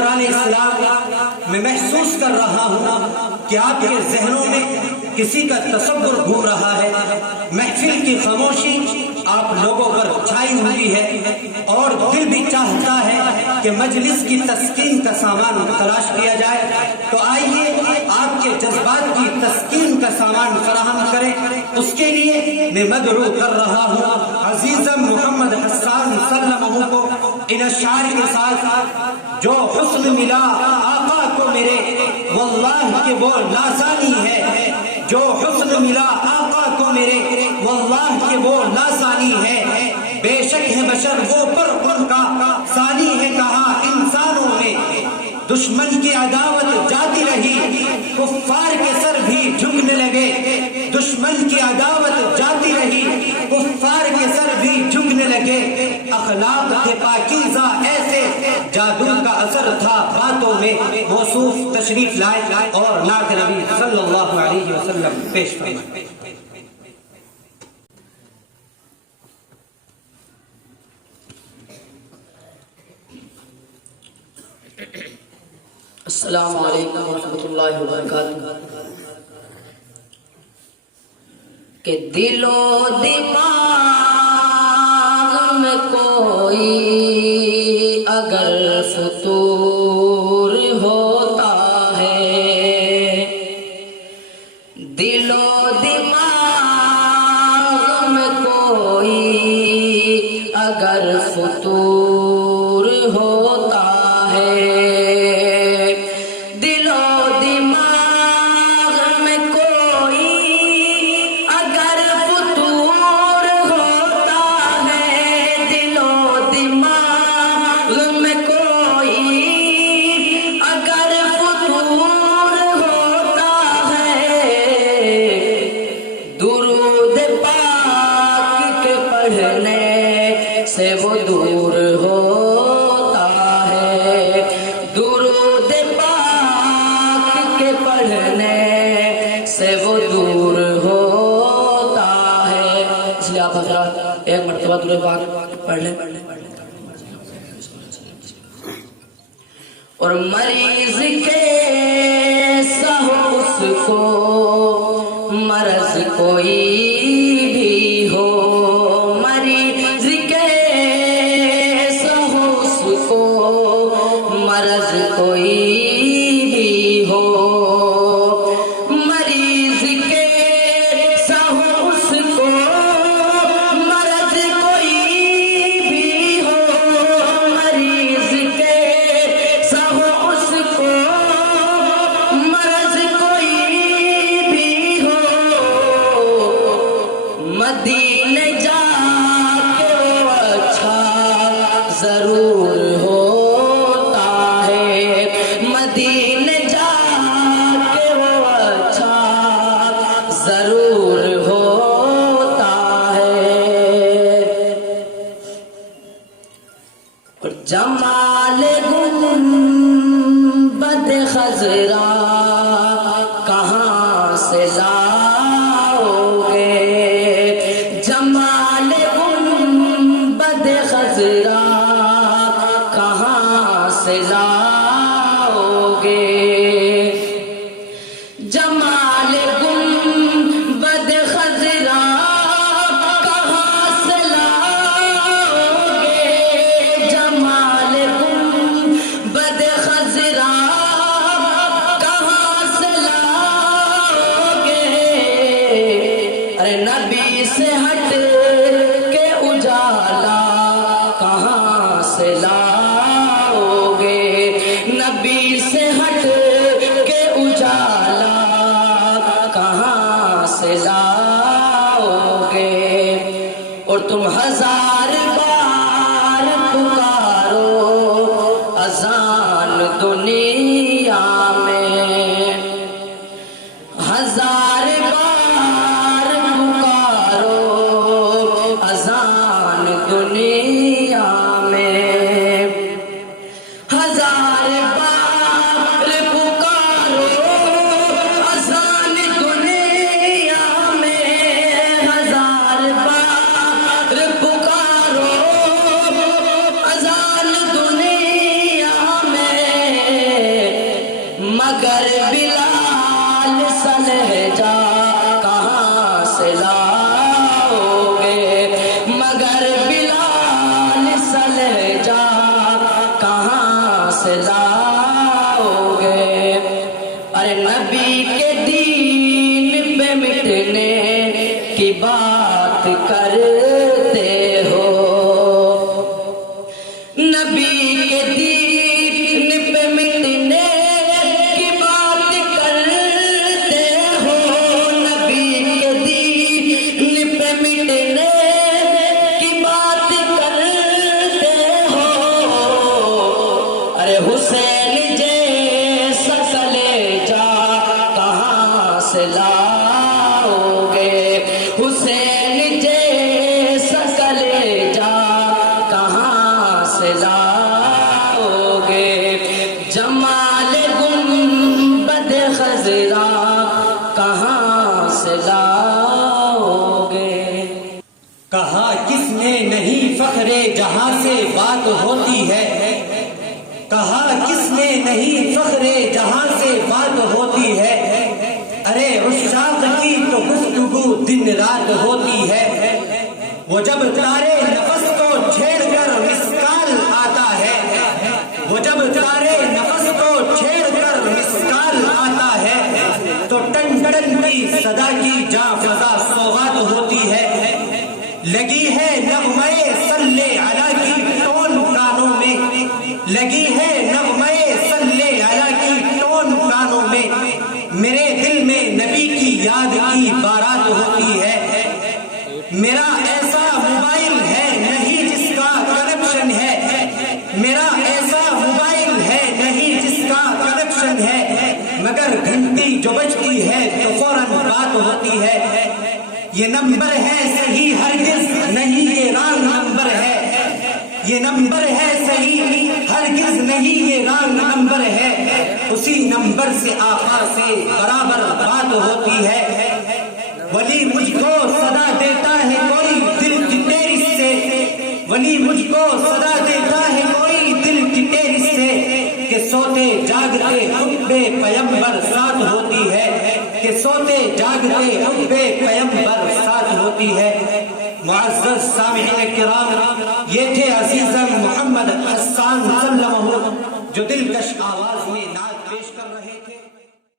برادران اسلام میں محسوس کر رہا ہوں کہ آپ کے ذہنوں میں کسی کا تصور گھوم رہا ہے. محفل کی خاموشی آپ لوگوں پر چھائی ہوئی ہے اور دل بھی چاہتا ہے کہ مجلس کی تسکین کا سامان تلاش کیا جائے. تو آئیے آپ کے جذبات کی تسکین کا سامان فراہم کریں. اس کے لیے میں مدعو کر رہا ہوں عزیزم محمد حسان سلمہ کو ان اشعار کے ساتھ. جو حسن ملا آقا کو میرے واللہ کہ وہ لازانی ہے. جو حسن ملا آقا کو میرے واللہ کہ وہ لازانی ہے. بے شک ہے بشر وہ پر ان کا ثانی ہے. کہا انسانوں میں دشمن کی عداوت جاتی رہی کفار کے سر بھی جھکنے لگے. دشمن کی عداوت جاتی رہی کفار کے سر بھی جھکنے لگے. اخلاق تھے پاکیزہ ایسے جادو کا اثر تھا باتوں میں موصوف. تشریف لائے اور نعت نبی صلی اللہ علیہ وسلم پیش فرمائے. السلام علیکم ورحمۃ اللہ وبرکاتہ. کہ دل و دماغ میں کوئی اگر فطور ہوتا ہے، دل و دماغ میں کوئی اگر فطور ہوتا ہے، سے وہ دور ہوتا ہے. درود پاک کے پڑھنے سے وہ دور ہوتا ہے. اس لیے آپ حضرات ایک مرتبہ درود پاک پڑھ لیں. اور مریض کے سہو اس کو مرض کوئی بھی ہو، مرض کوئی بھی ہو، مریض کے سہو اس کو مرض کوئی بھی ہو، مریض کے سہو اس کو مرض کوئی بھی ہو. مدینے جا کے وہ اچھا ضرور ہو، مدینے جا کے وہ اچھا ضرور ہوتا ہے. اور جمال گنبد خضرا کہاں سے لاؤ گے، جمال گنبد خضرا کہاں سے لاؤ گے، جمال گنبد خضرا کہاں سے لاؤ گے، جمال گنبد خضرا کہاں سے لاؤ گے. ارے نبی سے ہٹ کے اجالا کہاں سے لاؤ گے، نبی سے ہٹ کے اجالا کہاں سے لاؤ گے. اور تم ہزار بار پکارو اذان دنیا میں، ہزار بار پکارو اذان دنیا میں، ہزار بار پکارو اذان دنیا میں، ہزار بار پکارو اذان دنیا میں. مگر بلال سا لہجہ کہاں سے لاؤ گے، مگر بلال سا لہجہ کہاں سے لاؤ گے، ارے نبی کے دین پہ مٹنے کی بات کرتے ہو، نبی کے دین پہ مٹنے کی بات کرتے ہو، نبی کے دین پہ مٹنے کی بات کرتے ہو، ارے حسین جیسا کلیجہ کہاں سے لاؤ گے، حسین جیسا کلیجہ کہاں سے لاؤ گے، جمال گنبد خضرا کہاں سے لاؤ گے۔ کہا کس نے نہیں فخر جہاں سے بات ہوتی ہے، کہا کس نے نہیں فخر جہاں سے بات ہوتی ہے، ارے عشاق کی تو گفتگو دن رات ہوتی ہے، وہ جب تارے نفس کو چھیڑ کر مسکال آتا ہے، وہ جب تارے نفس کو چھیڑ کر مسکال آتا ہے، تو ٹن ٹن کی صدا کی جاں فضا سوغات ہوتی ہے، لگی ہے نغمے صلی علی کی ٹون کانوں میں، لگی ہے نغمے صلی علی کی ٹون کانوں میں، میرے دل میں نبی کی یاد کی بارات ہوتی ہے، میرا ایسا موبائل ہے نہیں جس کا کنیکشن ہے، میرا ایسا موبائل ہے نہیں جس کا کنیکشن ہے، مگر گھنٹی جو بجتی ہے تو فوراً بات ہوتی ہے، یہ نمبر ہے صحیح ہرگز نہیں یہ رانگ نمبر ہے، یہ نمبر ہے صحیح ہرگز نہیں یہ رانگ نمبر ہے، اسی نمبر سے آقا سے برابر بات ہوتی ہے، ولی مجھ کو صدا دیتا ہے کوئی دل کی تیری سے، ولی مجھ کو صدا دیتا ہے کوئی دل کی تیری سے، کہ سوتے جاگتے حب پیمبر ساتھ ہوتی ہے، کہ سوتے جاگتے حب پیمبر ساتھ ہوتی ہے۔ معزز سامعین کرام، یہ تھے عزیزاً محمد حسان سلم